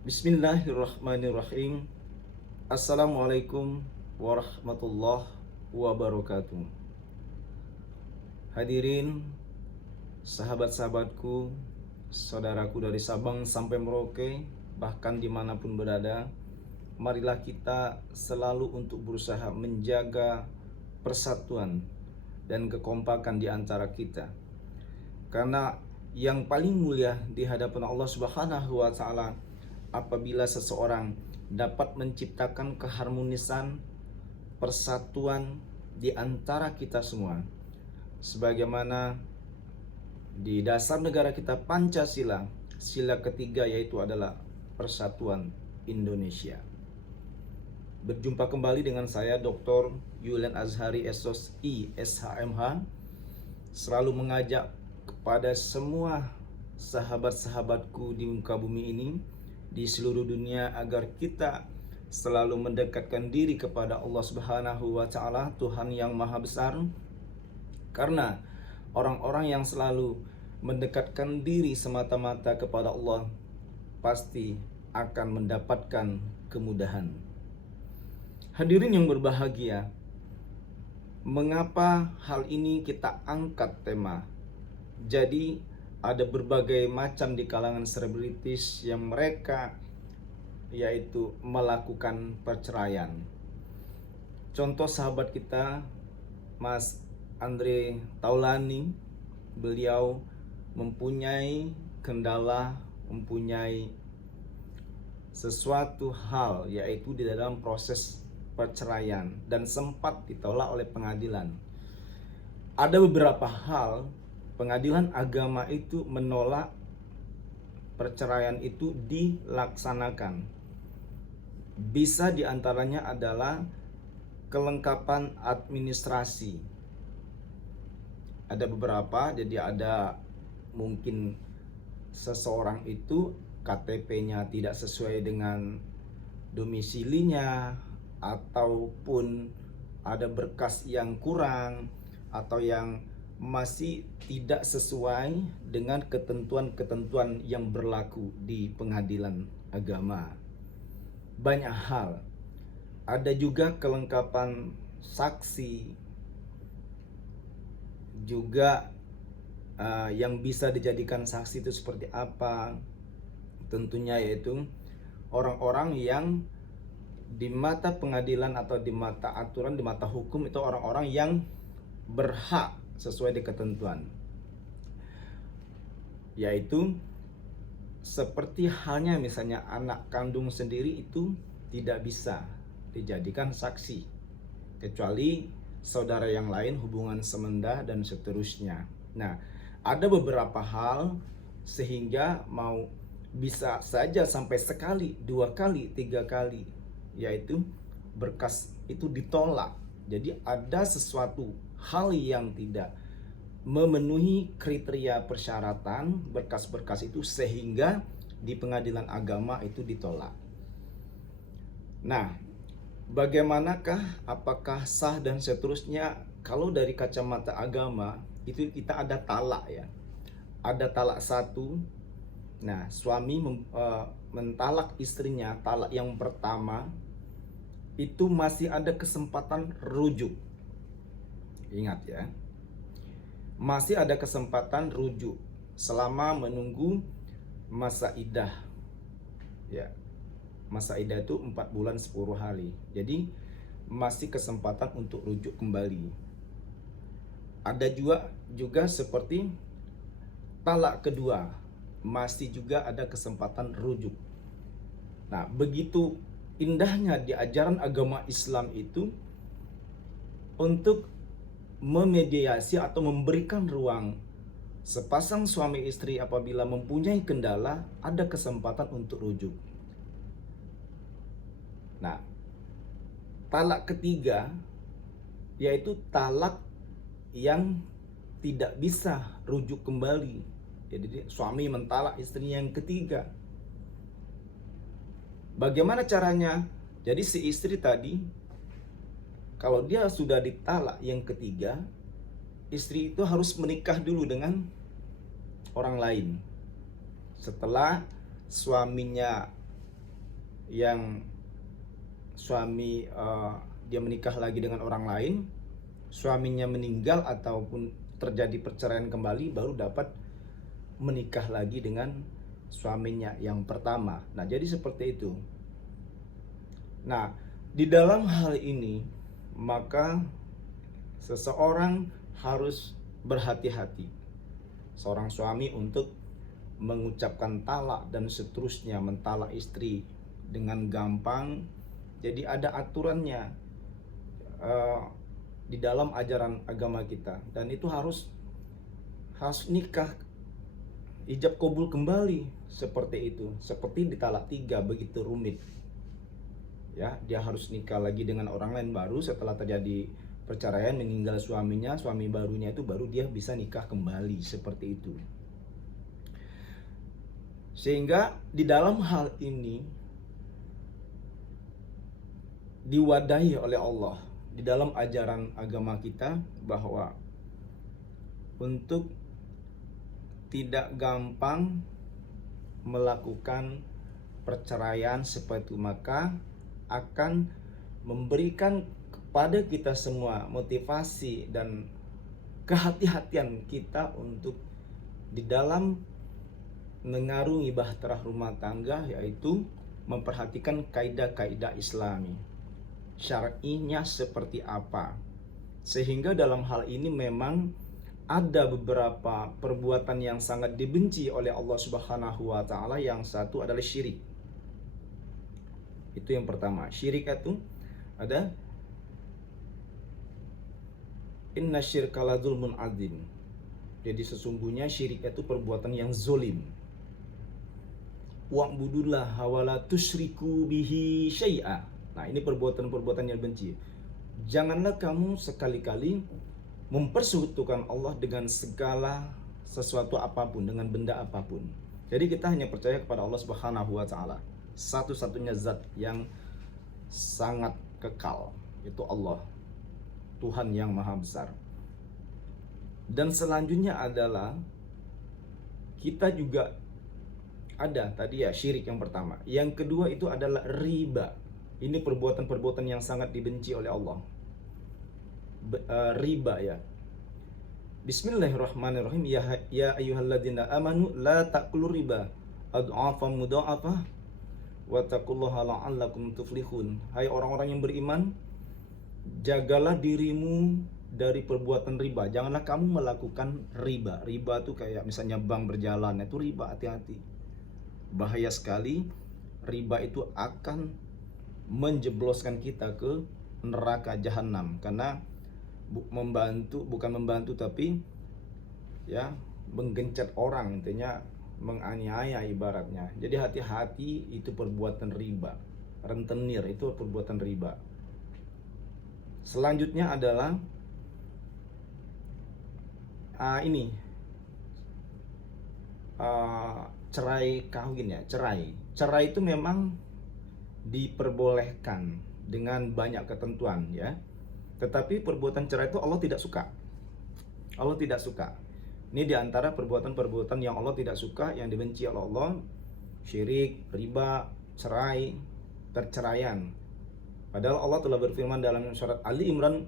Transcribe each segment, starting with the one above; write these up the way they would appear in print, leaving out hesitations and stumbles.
Bismillahirrahmanirrahim. Assalamualaikum warahmatullahi wabarakatuh. Hadirin, sahabat-sahabatku, saudaraku dari Sabang sampai Merauke, bahkan dimanapun berada, marilah kita selalu untuk berusaha menjaga persatuan dan kekompakan di antara kita. Karena yang paling mulia di hadapan Allah Subhanahu wa taala apabila seseorang dapat menciptakan keharmonisan, persatuan di antara kita semua. Sebagaimana di dasar negara kita Pancasila, sila ketiga yaitu adalah persatuan Indonesia. Berjumpa kembali dengan saya Dr. Yulian Azhari SOSI SHMH, selalu mengajak kepada semua sahabat-sahabatku di muka bumi ini di seluruh dunia agar kita selalu mendekatkan diri kepada Allah Subhanahu wa taala, Tuhan yang Maha Besar. Karena orang-orang yang selalu mendekatkan diri semata-mata kepada Allah pasti akan mendapatkan kemudahan. Hadirin yang berbahagia, mengapa hal ini kita angkat tema? Jadi ada berbagai macam di kalangan selebritis yang mereka yaitu melakukan perceraian. Contoh sahabat kita Mas Andre Taulani, beliau mempunyai kendala, mempunyai sesuatu hal yaitu di dalam proses perceraian dan sempat ditolak oleh pengadilan. Ada beberapa hal pengadilan agama itu menolak perceraian itu dilaksanakan. Bisa diantaranya adalah kelengkapan administrasi. Ada beberapa, jadi ada mungkin seseorang itu KTP-nya tidak sesuai dengan domisilinya, ataupun ada berkas yang kurang atau yang masih tidak sesuai dengan ketentuan-ketentuan yang berlaku di pengadilan agama. Banyak hal. Ada juga kelengkapan saksi, juga yang bisa dijadikan saksi itu seperti apa. Tentunya yaitu orang-orang yang di mata pengadilan atau di mata aturan, di mata hukum itu orang-orang yang berhak sesuai dengan ketentuan, yaitu seperti halnya misalnya anak kandung sendiri itu tidak bisa dijadikan saksi kecuali saudara yang lain, hubungan semenda dan seterusnya. Nah, ada beberapa hal sehingga mau bisa saja sampai sekali, dua kali, tiga kali, yaitu berkas itu ditolak. Jadi ada sesuatu hal yang tidak memenuhi kriteria persyaratan berkas-berkas itu sehingga di pengadilan agama itu ditolak. Nah, bagaimanakah, apakah sah dan seterusnya? Kalau dari kacamata agama itu kita ada talak ya. Ada talak satu. Nah, suami mentalak istrinya, talak yang pertama itu masih ada kesempatan rujuk. Ingat ya, masih ada kesempatan rujuk selama menunggu masa iddah. Ya, masa iddah itu 4 bulan 10 hari. Jadi masih kesempatan untuk rujuk kembali. Ada juga seperti talak kedua, masih juga ada kesempatan rujuk. Nah, begitu indahnya di ajaran agama Islam itu untuk memediasi atau memberikan ruang sepasang suami istri apabila mempunyai kendala, ada kesempatan untuk rujuk. Nah, talak ketiga yaitu talak yang tidak bisa rujuk kembali. Jadi suami mentalak istrinya yang ketiga. Bagaimana caranya? Jadi si istri tadi, kalau dia sudah ditalak yang ketiga, istri itu harus menikah dulu dengan orang lain. Setelah suaminya yang suami dia menikah lagi dengan orang lain, suaminya meninggal ataupun terjadi perceraian kembali, baru dapat menikah lagi dengan suaminya yang pertama. Nah, jadi seperti itu. Nah, di dalam hal ini maka seseorang harus berhati-hati, seorang suami, untuk mengucapkan talak dan seterusnya, mentalak istri dengan gampang. Jadi ada aturannya di dalam ajaran agama kita, dan itu harus nikah ijab kabul kembali, seperti itu. Seperti di talak 3, begitu rumit ya, dia harus nikah lagi dengan orang lain, baru setelah terjadi perceraian, meninggal suaminya, suami barunya itu baru dia bisa nikah kembali, seperti itu. Sehingga di dalam hal ini diwadahi oleh Allah di dalam ajaran agama kita, bahwa untuk tidak gampang melakukan perceraian seperti itu, maka akan memberikan kepada kita semua motivasi dan kehati-hatian kita untuk di dalam mengarungi bahtera rumah tangga, yaitu memperhatikan kaidah-kaidah Islami, syar'inya seperti apa. Sehingga dalam hal ini memang ada beberapa perbuatan yang sangat dibenci oleh Allah Subhanahu wa taala. Yang satu adalah syirik. Itu yang pertama. Syirik itu ada inna syirka la dzulmun adzim. Jadi sesungguhnya syirik itu perbuatan yang zolim. Wa'budullah wa la tusyriku bihi syai'a. Nah, ini perbuatan-perbuatan yang benci. Janganlah kamu sekali-kali mempersekutukan Allah dengan segala sesuatu apapun, dengan benda apapun. Jadi kita hanya percaya kepada Allah Subhanahu wa taala, satu-satunya zat yang sangat kekal, itu Allah, Tuhan yang maha besar. Dan selanjutnya adalah kita juga ada tadi ya, syirik yang pertama. Yang kedua itu adalah riba. Ini perbuatan-perbuatan yang sangat dibenci oleh Allah. Riba ya. Bismillahirrahmanirrahim. Ya ayyuhalladzina amanu la ta'kulu riba ad'afan mudha'afah wa taqullaha la'allakum tuflihun. Hai orang-orang yang beriman, jagalah dirimu dari perbuatan riba. Janganlah kamu melakukan riba. Riba itu kayak misalnya bank berjalan, itu riba, hati-hati. Bahaya sekali. Riba itu akan menjebloskan kita ke neraka jahanam, karena bukan membantu tapi ya menggencet orang, intinya menganiaya ibaratnya. Jadi hati-hati, itu perbuatan riba. Rentenir itu perbuatan riba. Selanjutnya adalah cerai kawin ya. Cerai itu memang diperbolehkan dengan banyak ketentuan ya. Tetapi perbuatan cerai itu Allah tidak suka. Allah tidak suka. Ini diantara perbuatan-perbuatan yang Allah tidak suka, yang dibenci oleh Allah: syirik, riba, cerai, perceraian. Padahal Allah telah berfirman dalam surat Ali Imran,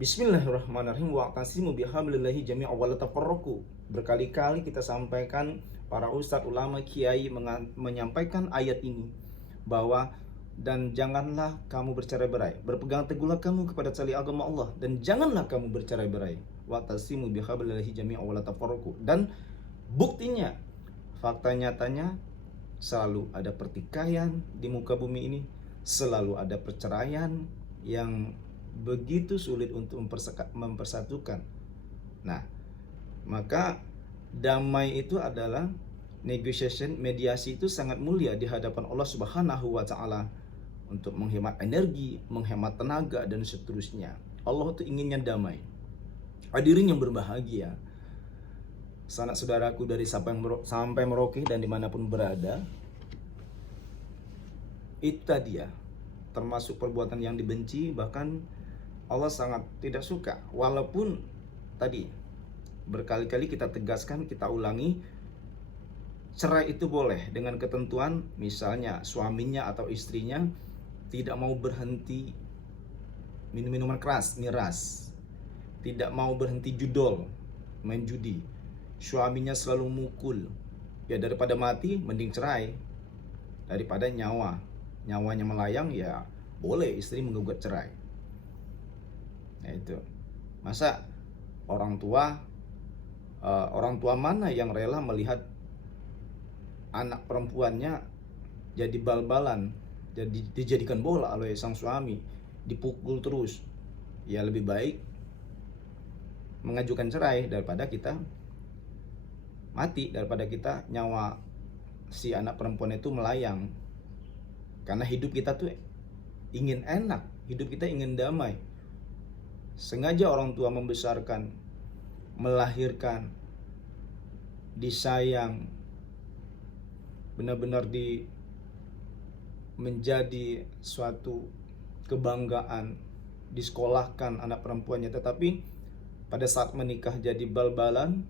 Bismillahirrahmanirrahim, wa'tasimu bihablillahi jami'an wa la tafarraqu. Berkali-kali kita sampaikan, para ustadz, ulama, kiai menyampaikan ayat ini, bahwa dan janganlah kamu bercerai-berai, berpegang teguhlah kamu kepada tali agama Allah, dan janganlah kamu bercerai-berai. Wa'tasimu bihablillahi jami'an wa la tafarraqu. Dan buktinya, fakta nyatanya, selalu ada pertikaian di muka bumi ini, selalu ada perceraian yang begitu sulit untuk mempersatukan. Nah, maka damai itu adalah negotiation, mediasi itu sangat mulia di hadapan Allah Subhanahu wa taala untuk menghemat energi, menghemat tenaga dan seterusnya. Allah itu inginnya damai. Hadirin yang berbahagia, sanak saudaraku dari sampai Merauke dan dimanapun berada, itu tadi ya, termasuk perbuatan yang dibenci, bahkan Allah sangat tidak suka. Walaupun tadi berkali-kali kita tegaskan, kita ulangi, cerai itu boleh dengan ketentuan, misalnya suaminya atau istrinya tidak mau berhenti minum minuman keras, miras, tidak mau berhenti judol, main judi, suaminya selalu mukul, ya daripada mati mending cerai daripada nyawanya melayang. Ya boleh istri menggugat cerai. Nah itu, masa orang tua mana yang rela melihat anak perempuannya jadi bal-balan, jadi dijadikan bola oleh sang suami, dipukul terus? Ya lebih baik mengajukan cerai daripada kita mati, daripada kita nyawa si anak perempuan itu melayang. Karena hidup kita tuh ingin enak, hidup kita ingin damai. Sengaja orang tua membesarkan, melahirkan, disayang, benar-benar menjadi suatu kebanggaan, disekolahkan anak perempuannya, tetapi pada saat menikah jadi bal-balan,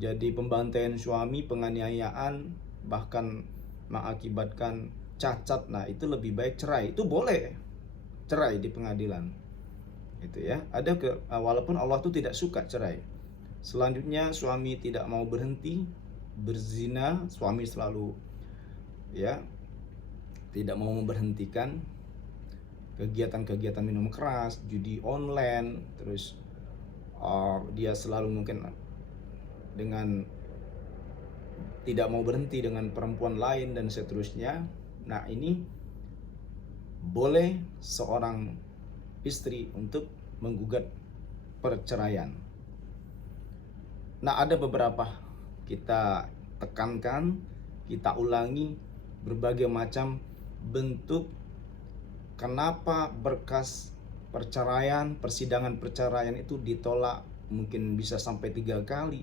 jadi pembantaian suami, penganiayaan, bahkan mengakibatkan cacat. Nah itu lebih baik cerai. Itu boleh cerai di pengadilan, itu ya. Walaupun Allah tuh tidak suka cerai. Selanjutnya suami tidak mau berhenti berzina, suami selalu ya tidak mau memberhentikan kegiatan-kegiatan minum keras, judi online, terus dia selalu mungkin dengan tidak mau berhenti dengan perempuan lain dan seterusnya. Nah ini boleh seorang istri untuk menggugat perceraian. Nah ada beberapa kita tekankan, kita ulangi berbagai macam bentuk kenapa berkas perceraian, persidangan perceraian itu ditolak, mungkin bisa sampai 3 kali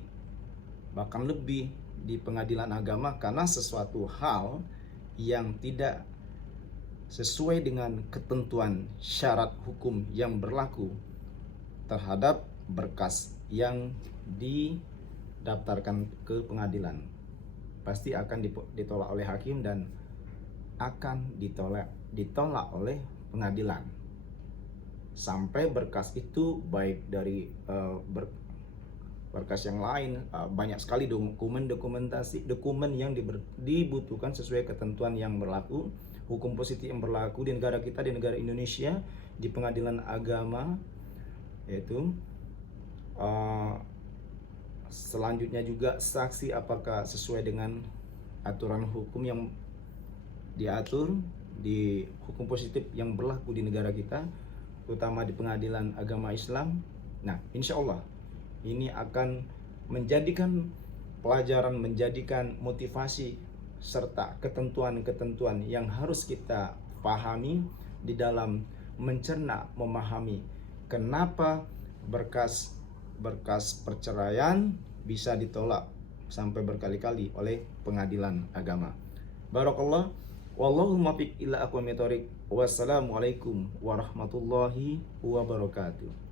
bahkan lebih di pengadilan agama, karena sesuatu hal yang tidak sesuai dengan ketentuan syarat hukum yang berlaku terhadap berkas yang didaftarkan ke pengadilan. Pasti akan ditolak oleh hakim dan akan ditolak oleh pengadilan. Sampai berkas itu baik dari berkas yang lain, banyak sekali dokumen yang dibutuhkan sesuai ketentuan yang berlaku, hukum positif yang berlaku di negara kita, di negara Indonesia, di pengadilan agama, yaitu selanjutnya juga saksi apakah sesuai dengan aturan hukum yang diatur di hukum positif yang berlaku di negara kita, terutama di pengadilan agama Islam. Nah insya Allah ini akan menjadikan pelajaran, menjadikan motivasi, serta ketentuan-ketentuan yang harus kita pahami di dalam mencerna, memahami kenapa berkas perceraian bisa ditolak sampai berkali-kali oleh pengadilan agama. Barakallah, wallahu muwaffiq ila aqwamit thoriq. Wassalamualaikum warahmatullahi wabarakatuh.